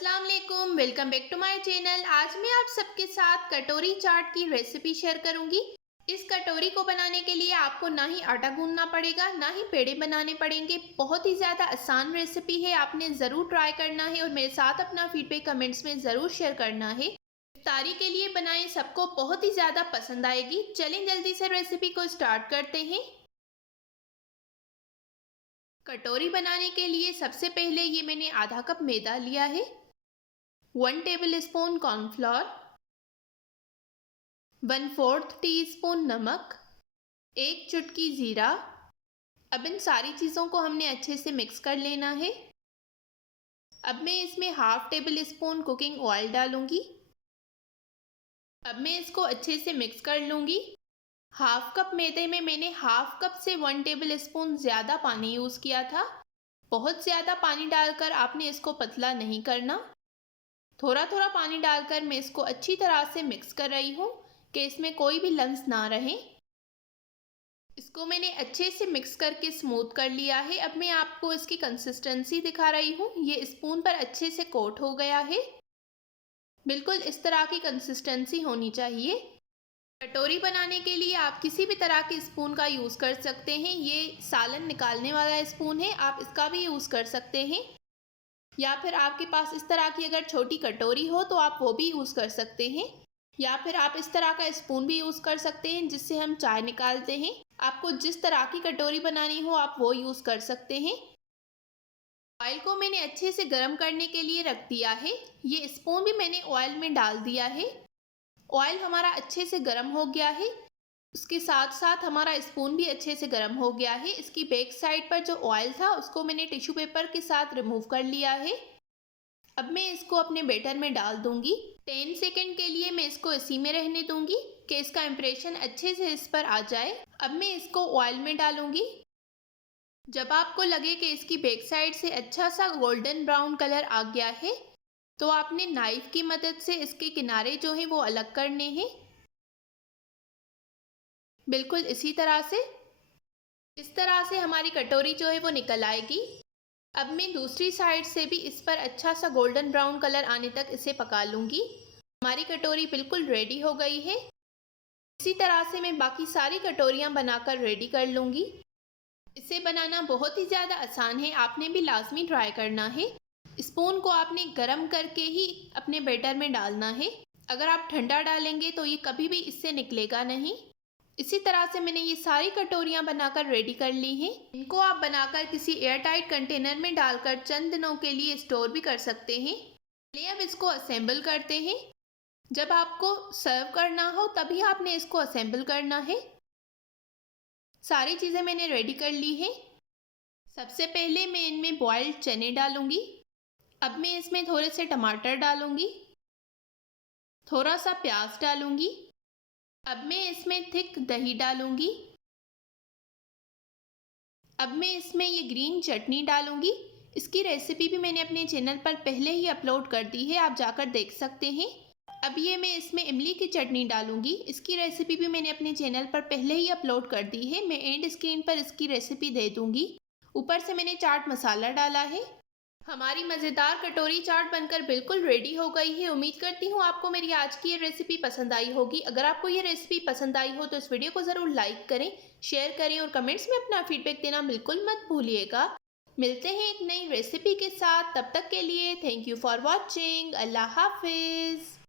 अस्सलाम वालेकुम, welcome back to my channel. आज मैं आप सबके साथ कटोरी चाट की रेसिपी शेयर करूंगी। इस कटोरी को बनाने के लिए आपको ना ही आटा गूंदना पड़ेगा, ना ही पेड़े बनाने पड़ेंगे। बहुत ही ज़्यादा आसान रेसिपी है, आपने ज़रूर ट्राई करना है और मेरे साथ अपना फीडबैक कमेंट्स में ज़रूर शेयर करना है। इफ्तारी के लिए बनाएं, सबको बहुत ही ज़्यादा पसंद आएगी। चलें जल्दी से रेसिपी को स्टार्ट करते हैं। कटोरी बनाने के लिए सबसे पहले ये मैंने आधा कप मैदा लिया है, 1 टेबल स्पून कॉर्नफ्लोर, 1/4 टीस्पून नमक, 1 चुटकी ज़ीरा। अब इन सारी चीज़ों को हमने अच्छे से मिक्स कर लेना है। अब मैं इसमें half table spoon cooking oil डालूंगी। अब मैं इसको अच्छे से मिक्स कर लूँगी। हाफ कप मैदे में मैंने हाफ कप से 1 टेबल स्पून ज़्यादा पानी यूज़ किया था। बहुत ज़्यादा पानी डालकर आपने इसको पतला नहीं करना। थोड़ा थोड़ा पानी डालकर मैं इसको अच्छी तरह से मिक्स कर रही हूँ कि इसमें कोई भी लम्स ना रहे। इसको मैंने अच्छे से मिक्स करके स्मूथ कर लिया है। अब मैं आपको इसकी कंसिस्टेंसी दिखा रही हूँ। ये स्पून पर अच्छे से कोट हो गया है। बिल्कुल इस तरह की कंसिस्टेंसी होनी चाहिए। कटोरी बनाने के लिए आप किसी भी तरह के स्पून का यूज़ कर सकते हैं। ये सालन निकालने वाला स्पून है, आप इसका भी यूज़ कर सकते हैं। या फिर आपके पास इस तरह की अगर छोटी कटोरी हो तो आप वो भी यूज़ कर सकते हैं। या फिर आप इस तरह का स्पून भी यूज़ कर सकते हैं जिससे हम चाय निकालते हैं। आपको जिस तरह की कटोरी बनानी हो आप वो यूज़ कर सकते हैं। ऑयल को मैंने अच्छे से गर्म करने के लिए रख दिया है। ये स्पून भी मैंने ऑयल में डाल दिया है। ऑयल हमारा अच्छे से गर्म हो गया है। उसके साथ साथ हमारा स्पून भी अच्छे से गर्म हो गया है। इसकी बैक साइड पर जो ऑयल था उसको मैंने टिश्यू पेपर के साथ रिमूव कर लिया है। अब मैं इसको अपने बैटर में डाल दूंगी। 10 सेकंड के लिए मैं इसको इसी में रहने दूंगी कि इसका इम्प्रेशन अच्छे से इस पर आ जाए। अब मैं इसको ऑयल में डालूंगी। जब आपको लगे कि इसकी बैक साइड से अच्छा सा गोल्डन ब्राउन कलर आ गया है तो आपने नाइफ की मदद से इसके किनारे जो हैं वो अलग करने हैं। बिल्कुल इसी तरह से। इस तरह से हमारी कटोरी जो है वो निकल आएगी। अब मैं दूसरी साइड से भी इस पर अच्छा सा गोल्डन ब्राउन कलर आने तक इसे पका लूँगी। हमारी कटोरी बिल्कुल रेडी हो गई है। इसी तरह से मैं बाकी सारी कटोरियाँ बनाकर रेडी कर लूँगी। इसे बनाना बहुत ही ज़्यादा आसान है, आपने भी लाजमी ट्राई करना है। स्पून को आपने गरम करके ही अपने बैटर में डालना है। अगर आप ठंडा डालेंगे तो ये कभी भी इससे निकलेगा नहीं। इसी तरह से मैंने ये सारी कटोरियाँ बनाकर रेडी कर ली हैं। इनको आप बनाकर किसी एयर टाइट कंटेनर में डालकर चंद दिनों के लिए स्टोर भी कर सकते हैं। चलिए अब इसको असेंबल करते हैं। जब आपको सर्व करना हो तभी आपने इसको असेंबल करना है। सारी चीज़ें मैंने रेडी कर ली हैं। सबसे पहले मैं इनमें बॉइल्ड चने डालूंगी। अब मैं इसमें थोड़े से टमाटर डालूंगी, थोड़ा सा प्याज डालूंगी। अब मैं इसमें थिक दही डालूंगी। अब मैं इसमें ये ग्रीन चटनी डालूंगी। इसकी रेसिपी भी मैंने अपने चैनल पर पहले ही अपलोड कर दी है, आप जाकर देख सकते हैं। अब ये मैं इसमें इमली की चटनी डालूंगी। इसकी रेसिपी भी मैंने अपने चैनल पर पहले ही अपलोड कर दी है, मैं एंड स्क्रीन पर इसकी रेसिपी दे दूंगी। ऊपर से मैंने चाट मसाला डाला है। हमारी मज़ेदार कटोरी चाट बनकर बिल्कुल रेडी हो गई है। उम्मीद करती हूँ आपको मेरी आज की ये रेसिपी पसंद आई होगी। अगर आपको ये रेसिपी पसंद आई हो तो इस वीडियो को ज़रूर लाइक करें, शेयर करें और कमेंट्स में अपना फीडबैक देना बिल्कुल मत भूलिएगा। मिलते हैं एक नई रेसिपी के साथ, तब तक के लिए थैंक यू फॉर वॉचिंग। अल्लाह हाफिज़।